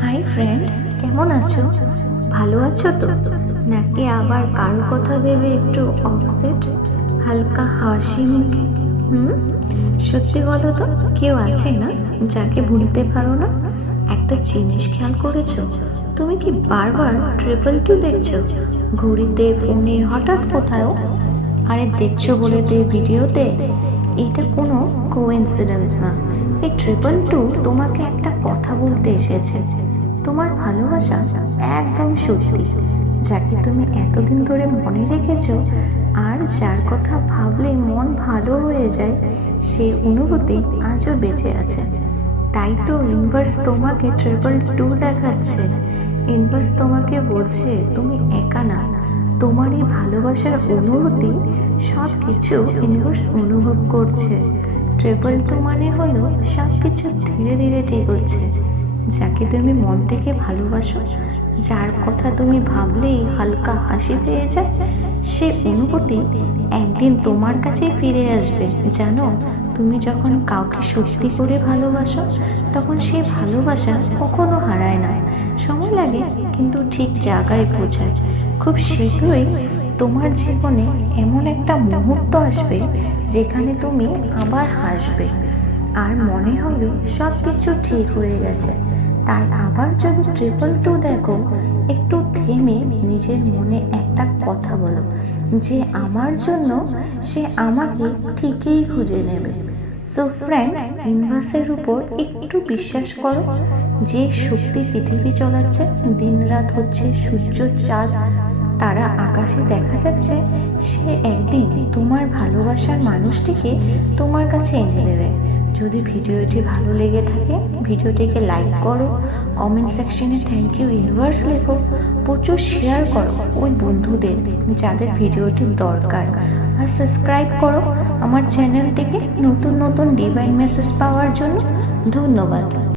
Hi friend, কেমন আছো? ভালো আছো তো? নাকি আবার কারো কথা ভেবে একটু অপসেট, হালকা হাসি মুখে? সত্যি বলো তো, কেউ আছে না যাকে ভুলতে পারো না? একটা জিনিস খেয়াল করেছো? তুমি কি বারবার 222 দেখছো? ঘড়িতে, ফোনে, হঠাৎ কোথাও? আরে দেখছো বলে তুই ভিডিওতে? এটা কোনো কোইন্সিডেন্স না। এই 222 তোমাকে একটা কথা বলতে এসেছে। তোমার ভালোবাসা একদম সত্যি, যাকে তুমি এতদিন ধরে মনে রেখেছো, আর যার কথা ভাবলে মন ভালো হয়ে যায়, সেই অনুভূতি আজও বেঁচে আছে। তাই তো ইউনিভার্স তোমাকে 222 দেখাচ্ছে। ইউনিভার্স তোমাকে বলছে তুমি একা না। তোমার এই ভালোবাসার অনুভূতি সব কিছু ইউনিভার্স অনুভব করছে। 222 মানে হলো সব কিছু ধীরে ধীরে ঠিক হচ্ছে। যাকে তুমি মন থেকে ভালোবাসো, যার কথা তুমি ভাবলেই হালকা হাসি পেয়ে যায়, সে অনুভূতি একদিন তোমার কাছে ফিরে আসবে। জানো, তুমি যখন কাউকে সত্যি করে ভালোবাসো, তখন সেই ভালোবাসা কখনো হারায় না। সময় লাগে, কিন্তু ঠিক জায়গায় পৌঁছায়। খুব শীঘ্রই তোমার জীবনে এমন একটা মুহূর্ত আসবে যেখানে তুমি আবার হাসবে, আর মনে হবে সব কিছু ঠিক হয়ে গেছে। তাই আবার যদি 222 দেখো, একটু থেমে নিজের মনে একটা কথা বলো যে আমার জন্য সে আমাকে ঠিকই খুঁজে নেবে। সো ফ্রেন্ড, ইউনিভার্সের উপর একটু বিশ্বাস করো। যে শক্তি পৃথিবী চলাচ্ছে, দিন রাত হচ্ছে, সূর্য চাঁদ তারা আকাশে দেখা যাচ্ছে, সে একদিন তোমার ভালোবাসার মানুষটিকে তোমার কাছে এনে দেবে। যদি ভিডিওটি ভালো লেগে থাকে, ভিডিওটিকে লাইক করো, কমেন্ট সেকশনে থ্যাংক ইউ ইউনিভার্স লেখো, প্রচুর শেয়ার করো ওই বন্ধুদের যাদের ভিডিওটির দরকার, আর সাবস্ক্রাইব করো আমার চ্যানেলটিকে নতুন নতুন ডিভাইন মেসেজ পাওয়ার জন্য। ধন্যবাদ।